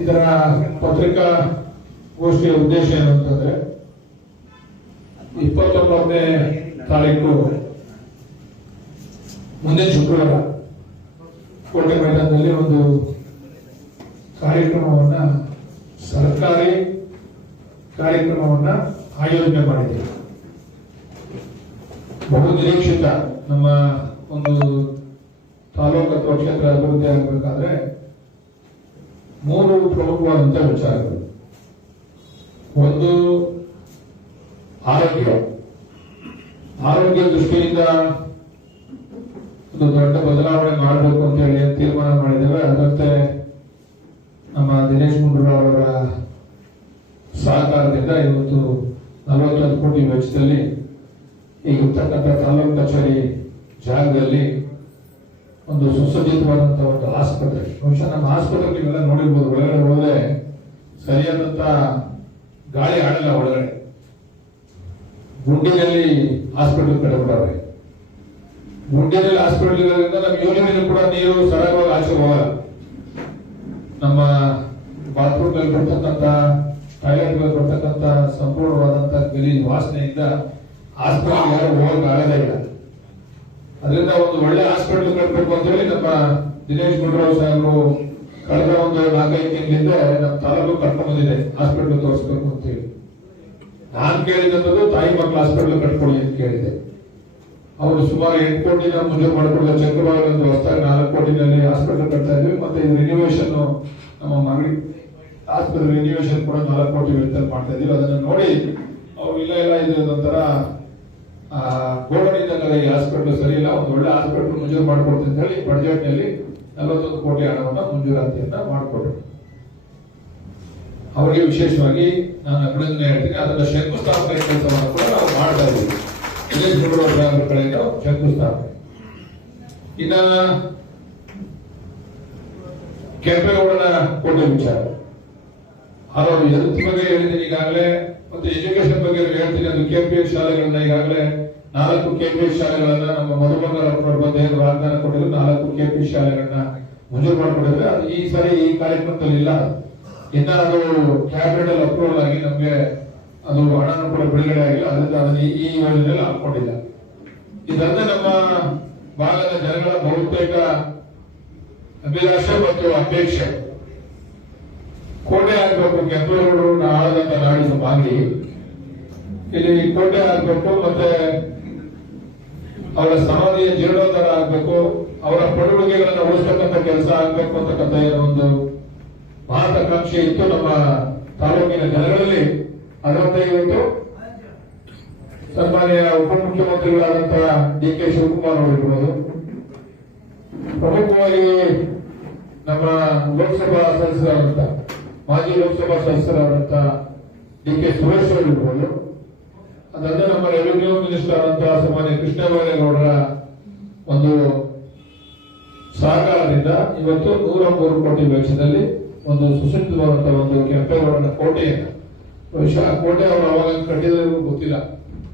ಇದರ ಪತ್ರಿಕಾಗೋಷ್ಠಿಯ ಉದ್ದೇಶ ಏನು ಅಂತಂದ್ರೆ 29ನೇ ತಾರೀಕು ಮುಂದಿನ ಶುಕ್ರವಾರ ಕೋಟೆ ಮೈದಾನದಲ್ಲಿ ಒಂದು ಕಾರ್ಯಕ್ರಮವನ್ನ ಸರ್ಕಾರಿ ಕಾರ್ಯಕ್ರಮವನ್ನ ಆಯೋಜನೆ ಮಾಡಿದೆ. ಬಹು ನಿರೀಕ್ಷಿತ ನಮ್ಮ ಒಂದು ತಾಲೂಕು ಅಥವಾ ಕ್ಷೇತ್ರ ಅಭಿವೃದ್ಧಿ ಆಗಬೇಕಾದ್ರೆ 3 ಪ್ರಮುಖವಾದಂತಹ ವಿಚಾರಗಳು. ಒಂದು ಆರೋಗ್ಯ ದೃಷ್ಟಿಯಿಂದ ಒಂದು ದೊಡ್ಡ ಬದಲಾವಣೆ ಮಾಡಬೇಕು ಅಂತ ಹೇಳಿ ತೀರ್ಮಾನ ಮಾಡಿದ್ದೇವೆ. ಅದರಂತೆ ನಮ್ಮ ದಿನೇಶ್ ಗುಂಡೂರಾವ್ ಅವರ ಸಹಕಾರದಿಂದ ಇವತ್ತು 41 ಕೋಟಿ ವೆಚ್ಚದಲ್ಲಿ ಈಗಿರ್ತಕ್ಕಂಥ ತಾಲೂಕು ಕಚೇರಿ ಜಾಗದಲ್ಲಿ ಒಂದು ಸುಸಜ್ಜಿತವಾದಂತಹ ಒಂದು ಆಸ್ಪತ್ರೆ. ಬಹುಶಃ ನಮ್ಮ ಆಸ್ಪತ್ರೆ ನೀವೆಲ್ಲ ನೋಡಿರ್ಬೋದು, ಒಳಗಡೆ ಹೋದ್ರೆ ಸರಿಯಾದಂತ ಗಾಳಿ ಆಡಲ್ಲ. ಒಳಗಡೆ ಗುಂಡಿನಲ್ಲಿ ಹಾಸ್ಪಿಟಲ್ ಕಡೆ ಬಿಡವ್ರೆ. ಗುಂಡಿನಲ್ಲಿ ಹಾಸ್ಪಿಟಲ್ ಇರೋದ್ರಿಂದ ನಮ್ಮ ಯೋಜನೆಯಲ್ಲಿ ಕೂಡ ನೀರು ಸರಾಗವಾಗಿ ಆಚೆ ಹೋಗಲ್ಲ. ನಮ್ಮ ಬಾತ್ರೂಮ್ ನಲ್ಲಿ ಬರ್ತಕ್ಕಂಥ ಟಾಯ್ಲೆಟ್ ಗಳಲ್ಲಿ ಬರ್ತಕ್ಕಂಥ ಸಂಪೂರ್ಣವಾದಂತಹ ಗಲೀಜ್ ವಾಸನೆಯಿಂದ ಹಾಸ್ಪಿಟಲ್ ಯಾರು ಹೋಗಕ್ಕೆ ಆಗದೇ ಇಲ್ಲ. ಅದರಿಂದ ಒಂದು ಒಳ್ಳೆ ಹಾಸ್ಪಿಟಲ್ ಕಟ್ಟಬೇಕು ಅಂತ ಹೇಳಿ ನಮ್ಮ ದಿನೇಶ್ ಗುಂಡೂರಾವ್ ಸಾಹೇಬರು ಕಳೆದ ಒಂದು 4-5 ತಿಂಗಳಿಂದ ನಮ್ಮ ತಾಲೂಕು ಕರ್ಕೊಂಡು ಬಂದಿದೆ ಹಾಸ್ಪಿಟಲ್ ತೋರಿಸ್ಬೇಕು ಅಂತ ಹೇಳಿ. ನಾನು ಕೇಳಿದಂಥದ್ದು ತಾಯಿ ಮಕ್ಕಳ ಹಾಸ್ಪಿಟಲ್ ಕಟ್ಕೊಳ್ಳಿ ಅಂತ ಕೇಳಿದೆ. ಅವರು ಸುಮಾರು 8 ಕೋಟಿನ ಮಂಜೂರು ಮಾಡಿಕೊಳ್ಳೋ ಚಕ್ರವಾಗಿ ಒಂದು ಹೊಸದಾಗಿ 4 ಕೋಟಿನಲ್ಲಿ ಹಾಸ್ಪಿಟಲ್ ಕಟ್ತಾ ಇದ್ವಿ. ಮತ್ತೆ ಇದು ರಿನ್ಯೂವೇಷನ್ ನಮ್ಮ ಮಗಳಿ ಆಸ್ಪತ್ರೆ ರಿನ್ಯೂವೇಷನ್ ಕೂಡ 4 ಕೋಟಿ ವೆಚ್ಚದಲ್ಲಿ ಮಾಡ್ತಾ ಇದೀವಿ. ಅದನ್ನ ನೋಡಿ ಅವ್ರು ಇಲ್ಲ ಇದು ಒಂಥರ ಗೋಡನಿಂದ ಈ ಹಾಸ್ಪಿಟಲ್ ಸರಿ ಇಲ್ಲ, ಒಂದು ಒಳ್ಳೆ ಹಾಸ್ಪಿಟಲ್ ಮಂಜೂರು ಮಾಡ್ಕೊಡ್ತೀನಿ ಅಂತ ಹೇಳಿ ಬಡ್ಜೆಟ್ ನಲ್ಲಿ 41 ಕೋಟಿ ಹಣವನ್ನ ಮಂಜೂರಾತಿಯನ್ನ ಮಾಡಿಕೊಟ್ರು. ಅವರಿಗೆ ವಿಶೇಷವಾಗಿ ನಾನು ಅಭಿನಂದನೆ ಹೇಳ್ತೀನಿ. ಅದನ್ನ ಶಂಕುಸ್ಥಾಪನೆ ಕೆಲಸವನ್ನು ಕೂಡ ನಾವು ಮಾಡ್ತಾ ಇದ್ದೀವಿ. ದಿನೇಶ್ ಗುಂಡೂರಾವ್ ಸಾಹೇಬರ ಕಡೆಯಿಂದ ಶಂಕುಸ್ಥಾಪನೆ. ಇನ್ನ ಕೆಂಪೇಗೌಡನ ಕೋಟೆ ವಿಚಾರ, ಅವರು ಹೆಲ್ತ್ ಬಗ್ಗೆ ಹೇಳಿದ್ದೀನಿ ಈಗಾಗಲೇ, ಮತ್ತೆ ಎಜುಕೇಶನ್ ಬಗ್ಗೆ ಹೇಳ್ತೀನಿ. ಅದು ಕೆಪಿಎಸ್ ಶಾಲೆಗಳನ್ನ ಈಗಾಗಲೇ 4 ಕೆಪಿಎಸ್ ಶಾಲೆಗಳನ್ನ ನಮ್ಮ ಮಧುಬಂಗಾರಪ್ಪನವ್ರ ಬಂದು ವಾಗ್ದಾನ ಕೊಟ್ಟಿದ್ರು. 4 ಕೆಪಿಎಸ್ ಶಾಲೆಗಳನ್ನ ಮಂಜೂರು ಮಾಡಿಕೊಂಡಿದ್ರೆ ಅದು ಈ ಸಾರಿ ಈ ಕಾರ್ಯಕ್ರಮದಲ್ಲಿ ಇಲ್ಲ. ಇನ್ನ ಅದು ಕ್ಯಾಬಿನೆಟ್ ಅಲ್ಲಿ ಅಪ್ರೂವಲ್ ಆಗಿ ನಮ್ಗೆ ಅದು ಹಣನ ಕೂಡ ಬಿಡುಗಡೆ ಆಗಿಲ್ಲ. ಅದರಿಂದ ಅದನ್ನ ಈ ಯೋಜನೆಯಲ್ಲಿ ಹಾಕೊಂಡಿಲ್ಲ. ಇದಲ್ಲದೆ ನಮ್ಮ ಭಾಗದ ಜನಗಳ ಬಹುತೇಕ ಅಭಿಲಾಷೆ ಮತ್ತು ಅಪೇಕ್ಷೆ ಕೋಟೆ ಆಗ್ಬೇಕು. ಕೆಂಪೇಗೌಡರು ಆಳದಂತ ನಾಡಿನ ಬಾಗಿ ಇಲ್ಲಿ ಕೋಟೆ ಆಗ್ಬೇಕು, ಮತ್ತೆ ಅವರ ಸಮಾಧಿಯ ಜೀರ್ಣೋದ್ಧಾರ ಆಗ್ಬೇಕು, ಅವರ ಪಡುಗುಳಿಗೆಗಳನ್ನು ಉಳಿಸ್ತಕ್ಕಂಥ ಕೆಲಸ ಆಗ್ಬೇಕು ಅಂತಕ್ಕಂಥ ಒಂದು ಮಹತ್ವಾಕಾಂಕ್ಷೆ ಇತ್ತು ನಮ್ಮ ತಾಲೂಕಿನ ಜನಗಳಲ್ಲಿ. ಅದರಂತೆ ಇವತ್ತು ಸನ್ಮಾನ್ಯ ಉಪಮುಖ್ಯಮಂತ್ರಿಗಳಾದಂತಹ DK ಶಿವಕುಮಾರ್ ಅವರಿರ್ಬೋದು, ಪ್ರಮುಖವಾಗಿ ನಮ್ಮ ಲೋಕಸಭಾ ಸದಸ್ಯರಾದಂತ ಮಾಜಿ ಲೋಕಸಭಾ ಸದಸ್ಯರಾದಂತ DK ಸುರೇಶ್ ಅವರಿರ್ಬೋದು, ಅದಲ್ಲದೆ ನಮ್ಮ ರೆವಿನ್ಯೂ ಮಿನಿಸ್ಟರ್ ಆದಂತಹ ಸನ್ಮಾನ್ಯ ಕೃಷ್ಣ ಬೈರೇಗೌಡರ ಒಂದು ಸಹಕಾರದಿಂದ ಇವತ್ತು 103 ಕೋಟಿ ವೆಚ್ಚದಲ್ಲಿ ಒಂದು ಸುಸಜ್ಜಿತವಾದಂತಹ ಒಂದು ಕೆಂಪೇಗೌಡನ ಕೋಟೆಯನ್ನು, ಬಹುಶಃ ಕೋಟೆ ಅವರು ಅವಾಗ ಕಟ್ಟಿದ್ರು ಗೊತ್ತಿಲ್ಲ,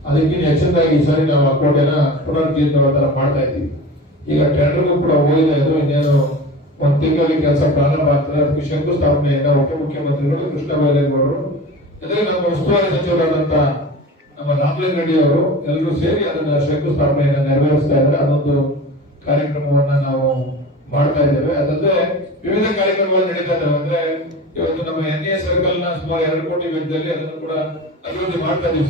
ಅದಕ್ಕಿಂತ ಹೆಚ್ಚಿನದಾಗಿ ಈ ಸಾರಿ ನಾವು ಆ ಕೋಟೆನ ಪುನರ್ಜೀರ್ಣೋದ್ಧಾರ ಮಾಡ್ತಾ ಇದ್ದೀವಿ. ಈಗ ಟೆಂಡರ್ಗೂ ಕೂಡ ಹೋಗಿದೆ. ಇದು ಇನ್ನೇನು 1 ತಿಂಗಳಲ್ಲಿ ಕೆಲಸ ಪ್ರಾರಂಭ ಆಗ್ತದೆ. ಅದಕ್ಕೆ ಶಂಕುಸ್ಥಾಪನೆಯನ್ನ ಉಪಮುಖ್ಯಮಂತ್ರಿಗಳು ಕೃಷ್ಣ ಬೈರೇಗೌಡರು ಜೊತೆಗೆ ನಮ್ಮ ಉಸ್ತುವಾರಿ ಸಚಿವರಾದಂತ ನಮ್ಮ ರಾಮಲಿಂಗ ರೆಡ್ಡಿ ಅವರು ಎಲ್ಲರೂ ಸೇರಿ ಅದನ್ನ ಶಂಕುಸ್ಥಾಪನೆಯನ್ನ ನೆರವೇರಿಸ್ತಾ ಇದ್ದಾರೆ. ಅದೊಂದು ಕಾರ್ಯಕ್ರಮವನ್ನ ನಾವು ಮಾಡ್ತಾ ಇದ್ದೇವೆ. ಅದಲ್ಲದೆ ವಿವಿಧ ಕಾರ್ಯಕ್ರಮಗಳು ನಡೀತಾ ಇದ್ದಾವೆ. ಅಂದ್ರೆ ಇವತ್ತು ನಮ್ಮ NA ಸರ್ಕಲ್ ನ ಸುಮಾರು 2 ಕೋಟಿ ವೆಚ್ಚದಲ್ಲಿ ಅದನ್ನು ಕೂಡ ಅಭಿವೃದ್ಧಿ ಮಾಡ್ತಾ ಇದೀವಿ.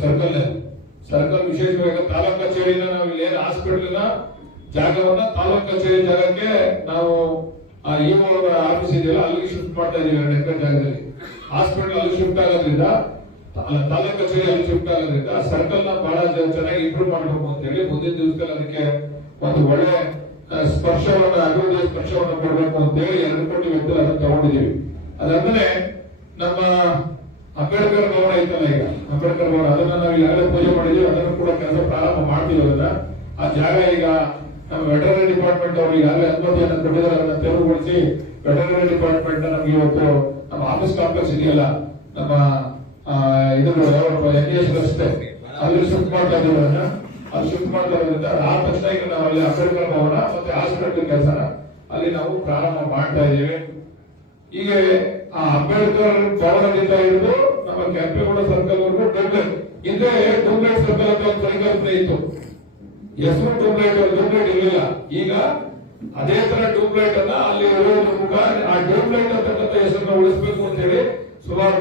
ಸರ್ಕಲ್ ವಿಶೇಷವಾಗಿ ತಾಲೂಕು ಕಚೇರಿನ ನಾವು ಇಲ್ಲಿ ಏನು ಹಾಸ್ಪಿಟಲ್ ಜಾಗವನ್ನ ತಾಲೂಕು ಕಚೇರಿ ಜಾಗಕ್ಕೆ ನಾವು EO ಆಫೀಸ್ ಇದೆಯಲ್ಲ ಅಲ್ಲಿಗೆ ಶಿಫ್ಟ್ ಮಾಡ್ತಾ ಇದೀವಿ. 2 ಎಕರೆ ಜಾಗದಲ್ಲಿ ಹಾಸ್ಪಿಟಲ್ ಅಲ್ಲಿ ಶಿಫ್ಟ್ ಆಗೋದ್ರಿಂದ, ತಾಲೂಕು ಕಚೇರಿ ಅಲ್ಲಿ ಶಿಫ್ಟ್ ಆಗೋದ್ರಿಂದ ಸರ್ಕಲ್ ನ ಬಹಳ ಚೆನ್ನಾಗಿ ಇಂಪ್ರೂವ್ ಮಾಡಬೇಕು ಅಂತ ಹೇಳಿ ಮುಂದಿನ ದಿವಸದಲ್ಲಿ ಅದಕ್ಕೆ ಒಂದು ಒಳ್ಳೆ ಸ್ಪರ್ಶವನ್ನ ಅಭಿವೃದ್ಧಿ ಸ್ಪರ್ಶವನ್ನು ಕೊಡಬೇಕು ಅಂತ ಹೇಳಿ 2 ಕೋಟಿ ವೆಚ್ಚದಲ್ಲಿ ಅದನ್ನು ತಗೊಂಡಿದ್ದೀವಿ. ಅದಾದ್ಮೇಲೆ ನಮ್ಮ ಅಂಬೇಡ್ಕರ್ ಭವನ ಇತ್ತಲ್ಲ, ಈಗ ಅಂಬೇಡ್ಕರ್ ಭವನ ಅದನ್ನ ನಾವು ಈಗಾಗಲೇ ಪೂಜೆ ಮಾಡಿದೀವಿ. ಅದನ್ನು ಕೂಡ ಕೆಲಸ ಪ್ರಾರಂಭ ಮಾಡ್ತೀವಿ. ಅದನ್ನ ಆ ಜಾಗ ಈಗ ನಮ್ಮ ವೆಟರ್ನರಿ ಡಿಪಾರ್ಟ್ಮೆಂಟ್ ಅವರು ಈಗಾಗಲೇ ಅನುಮತಿಯನ್ನು ಕೊಟ್ಟಿದ್ದಾರೆ. ಅದನ್ನ ತೆರವುಗೊಳಿಸಿ ವೆಟರ್ನರಿ ಡಿಪಾರ್ಟ್ಮೆಂಟ್ ನಮ್ಗೆ ಇವತ್ತು ನಮ್ಮ ಆಫೀಸ್ ಕಾಂಪ್ಲೆಕ್ಸ್ ಇದೆಯಲ್ಲ, ನಮ್ಮ ಇದು NAS ರಸ್ತೆ ಅಲ್ಲಿ ಶಿಫ್ಟ್ ಮಾಡ್ತಾ ಇದ್ದೀವಿ. ಅಲ್ಲಿ ಶಿಫ್ಟ್ ಮಾಡ್ತಾ ಇರೋದ್ರಿಂದ ಆ ತಕ್ಷಣ ಈಗ ನಾವು ಅಲ್ಲಿ ಅಂಬೇಡ್ಕರ್ ಭವನ ಮತ್ತೆ ಹಾಸ್ಪಿಟಲ್ ಕೆಲಸನ ಅಲ್ಲಿ ನಾವು ಪ್ರಾರಂಭ ಮಾಡ್ತಾ ಇದ್ದೀವಿ. ಈಗ ಆ ಅಂಬೇಡ್ಕರ್ ಭವನದಿಂದ ಹಿಡಿದು ನಮ್ಮ ಕೆಂಪೇಗೌಡ ಸರ್ಕಲ್ ವರೆಗೂ ಟ್ಯೂಬ್ಲೈಟ್, ಹಿಂದೆ ಟ್ಯೂಬ್ಲೈಟ್ ಸರ್ಕಲ್ ಅಂತ ಒಂದು ಪರಿಕಲ್ಪನೆ ಇತ್ತು. ಹೆಸರು ಟ್ಯೂಬ್ಲೈಟ್ ಇರಲಿಲ್ಲ. ಈಗ ಅದೇ ತರ ಟ್ಯೂಬ್ಲೈಟ್ ಅನ್ನ ಅಲ್ಲಿ ಇರುವುದರ ಮುಖ ಆ ಟ್ಯೂಬ್ಲೈಟ್ ಅಂತಕ್ಕಂಥ ಹೆಸರನ್ನ ಉಳಿಸಬೇಕು ಅಂತ ಹೇಳಿ ಸುಮಾರು